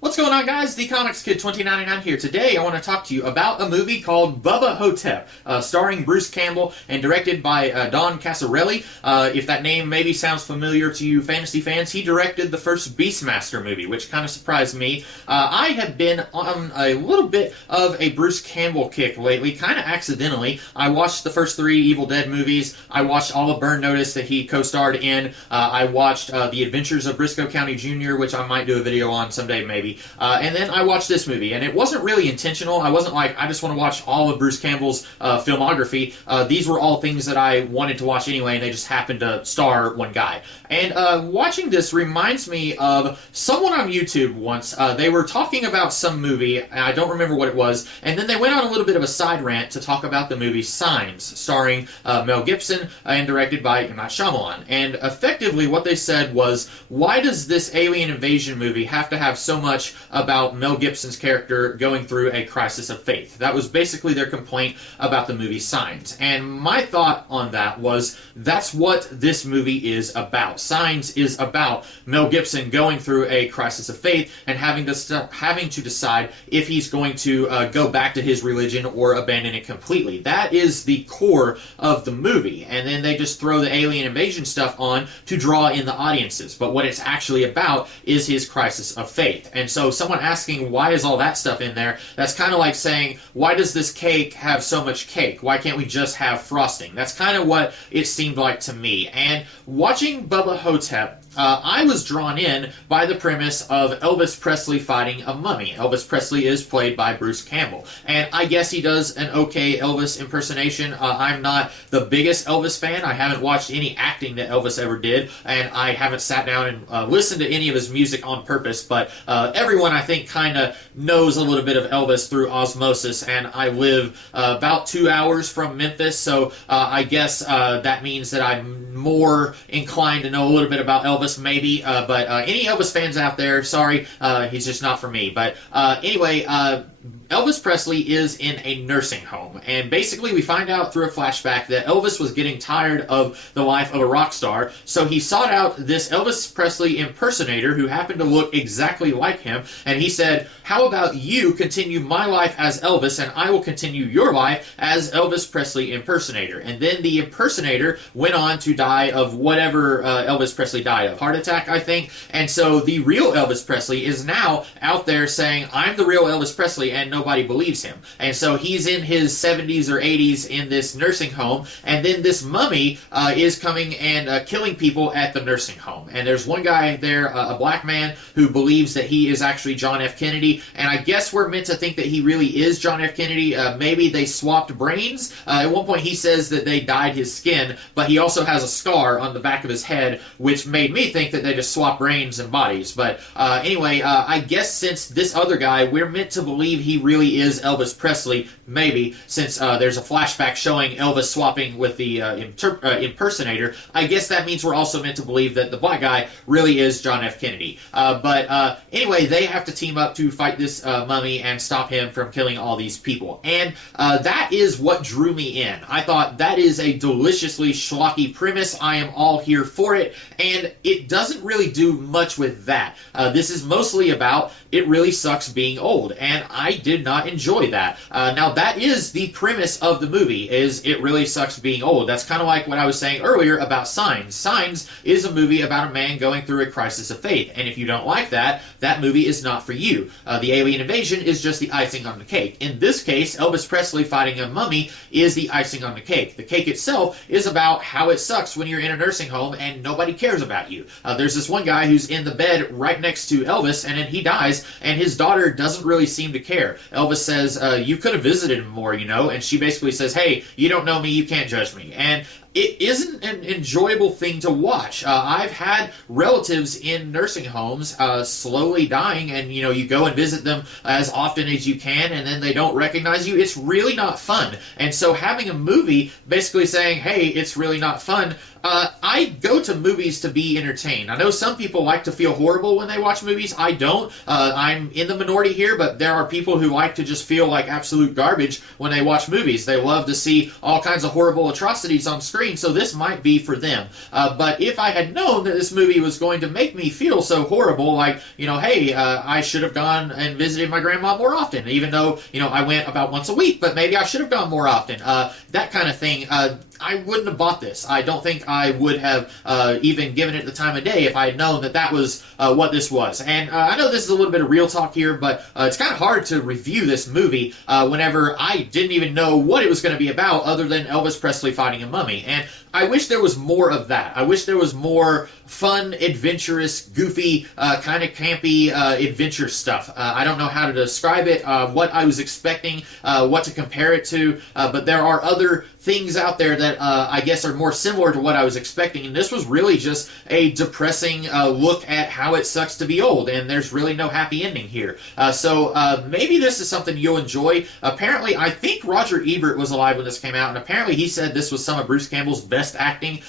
What's going on, guys? The Comics Kid 2099 here. Today I want to talk to you about a movie called Bubba Hotep, starring Bruce Campbell and directed by Don Casarelli. If that name maybe sounds familiar to you fantasy fans, he directed the first Beastmaster movie, which kind of surprised me. I have been on a little bit of a Bruce Campbell kick lately, kind of accidentally. I watched the first three Evil Dead movies. I watched all of Burn Notice that he co-starred in. I watched The Adventures of Briscoe County Jr., which I might do a video on someday maybe. And then I watched this movie, and it wasn't really intentional. I wasn't like, I just want to watch all of Bruce Campbell's filmography. These were all things that I wanted to watch anyway, and they just happened to star one guy. And watching this reminds me of someone on YouTube once. They were talking about some movie, and I don't remember what it was, and then they went on a little bit of a side rant to talk about the movie Signs, starring Mel Gibson and directed by M. Night Shyamalan. And effectively what they said was, why does this alien invasion movie have to have so much about Mel Gibson's character going through a crisis of faith? That was basically their complaint about the movie Signs. And my thought on that was, that's what this movie is about. Signs is about Mel Gibson going through a crisis of faith and having to decide if he's going to go back to his religion or abandon it completely. That is the core of the movie. And then they just throw the alien invasion stuff on to draw in the audiences. But what it's actually about is his crisis of faith. And so someone asking, why is all that stuff in there? That's kind of like saying, why does this cake have so much cake? Why can't we just have frosting? That's kind of what it seemed like to me. And watching Bubba Hotep, I was drawn in by the premise of Elvis Presley fighting a mummy. Elvis Presley is played by Bruce Campbell, and I guess he does an okay Elvis impersonation. I'm not the biggest Elvis fan. I haven't watched any acting that Elvis ever did, and I haven't sat down and listened to any of his music on purpose, but everyone, I think, kind of knows a little bit of Elvis through osmosis, and I live about 2 hours from Memphis, so I guess that means that I'm more inclined to know a little bit about Elvis, maybe, but any Elvis fans out there, sorry, he's just not for me. But anyway, Elvis Presley is in a nursing home, and basically we find out through a flashback that Elvis was getting tired of the life of a rock star, so he sought out this Elvis Presley impersonator who happened to look exactly like him, and he said, how about you continue my life as Elvis, and I will continue your life as Elvis Presley impersonator. And then the impersonator went on to die of whatever Elvis Presley died of, heart attack, I think, and so the real Elvis Presley is now out there saying, I'm the real Elvis Presley, and nobody believes him. And so he's in his 70s or 80s in this nursing home, and then this mummy is coming and killing people at the nursing home. And there's one guy there, a black man, who believes that he is actually John F. Kennedy, and I guess we're meant to think that he really is John F. Kennedy. Maybe they swapped brains. At one point he says that they dyed his skin, but he also has a scar on the back of his head, which made me think that they just swapped brains and bodies. But anyway, I guess since this other guy, we're meant to believe he really is Elvis Presley, maybe, since there's a flashback showing Elvis swapping with the impersonator. I guess that means we're also meant to believe that the black guy really is John F. Kennedy. But anyway, they have to team up to fight this mummy and stop him from killing all these people. And that is what drew me in. I thought that is a deliciously schlocky premise. I am all here for it, and it doesn't really do much with that. This is mostly about it really sucks being old, and I did not enjoy that. Now, that is the premise of the movie, is it really sucks being old. That's kind of like what I was saying earlier about Signs. Signs is a movie about a man going through a crisis of faith, and if you don't like that, that movie is not for you. The alien invasion is just the icing on the cake. In this case, Elvis Presley fighting a mummy is the icing on the cake. The cake itself is about how it sucks when you're in a nursing home and nobody cares about you. There's this one guy who's in the bed right next to Elvis, and then he dies, and his daughter doesn't really seem to care. Elvis says, you could have visited him more, you know, and she basically says, hey, you don't know me, you can't judge me. And it isn't an enjoyable thing to watch. I've had relatives in nursing homes slowly dying, and you know, you go and visit them as often as you can, and then they don't recognize you. It's really not fun. And so having a movie basically saying, hey, it's really not fun, I go to movies to be entertained. I know some people like to feel horrible when they watch movies. I don't. I'm in the minority here, but there are people who like to just feel like absolute garbage when they watch movies. They love to see all kinds of horrible atrocities on screen, screen, so this might be for them. But if I had known that this movie was going to make me feel so horrible, like, hey, I should have gone and visited my grandma more often, even though, I went about once a week, but maybe I should have gone more often. That kind of thing. I wouldn't have bought this. I don't think I would have even given it the time of day if I had known that that was what this was. And I know this is a little bit of real talk here, but it's kind of hard to review this movie whenever I didn't even know what it was going to be about other than Elvis Presley fighting a mummy. And I wish there was more of that. I wish there was more fun, adventurous, goofy, kind of campy adventure stuff. I don't know how to describe it, what I was expecting, what to compare it to, but there are other things out there that I guess are more similar to what I was expecting, and this was really just a depressing look at how it sucks to be old, and there's really no happy ending here. So maybe this is something you'll enjoy. Apparently, I think Roger Ebert was alive when this came out, and apparently he said this was some of Bruce Campbell's best acting.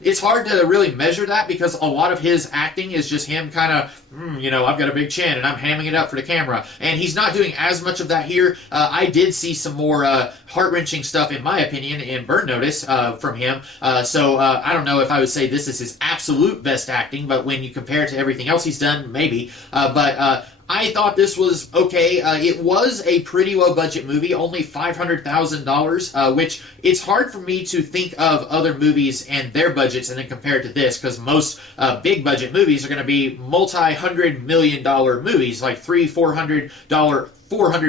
It's hard to really measure that because a lot of his acting is just him kind of, I've got a big chin and I'm hamming it up for the camera, and he's not doing as much of that here. I did see some more heart-wrenching stuff, in my opinion, in Burn Notice from him. So I don't know if I would say this is his absolute best acting, but when you compare it to everything else he's done, maybe. But I thought this was okay. It was a pretty low-budget movie, only $500,000, which it's hard for me to think of other movies and their budgets and then compare it to this, because most big-budget movies are going to be multi-hundred million dollar movies, like $400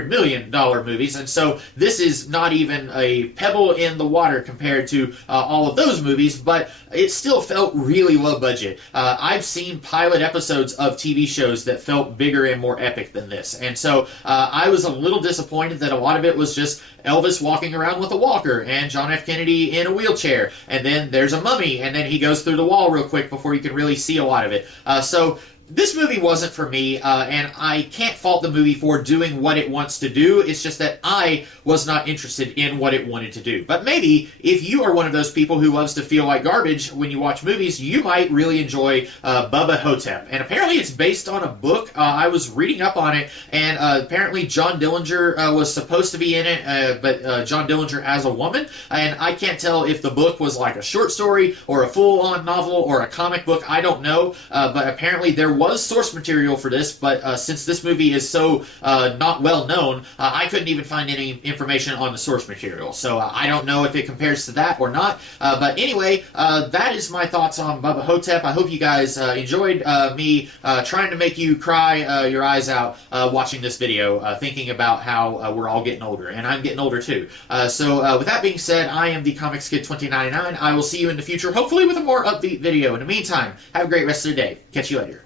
million movies, and so this is not even a pebble in the water compared to all of those movies, but it still felt really low budget. I've seen pilot episodes of TV shows that felt bigger and more epic than this, and so I was a little disappointed that a lot of it was just Elvis walking around with a walker and John F. Kennedy in a wheelchair, and then there's a mummy, and then he goes through the wall real quick before you can really see a lot of it. So this movie wasn't for me, and I can't fault the movie for doing what it wants to do. It's just that I was not interested in what it wanted to do. But maybe, if you are one of those people who loves to feel like garbage when you watch movies, you might really enjoy Bubba Hotep. And apparently it's based on a book. I was reading up on it, and apparently John Dillinger was supposed to be in it, but John Dillinger as a woman. And I can't tell if the book was like a short story, or a full-on novel, or a comic book. I don't know. But apparently there was source material for this, but since this movie is so not well known, I couldn't even find any information on the source material. So I don't know if it compares to that or not. But anyway, that is my thoughts on Bubba Hotep. I hope you guys enjoyed me trying to make you cry your eyes out watching this video, thinking about how we're all getting older, and I'm getting older too. So with that being said, I am the Comics Kid 2099. I will see you in the future, hopefully with a more upbeat video. In the meantime, have a great rest of the day. Catch you later.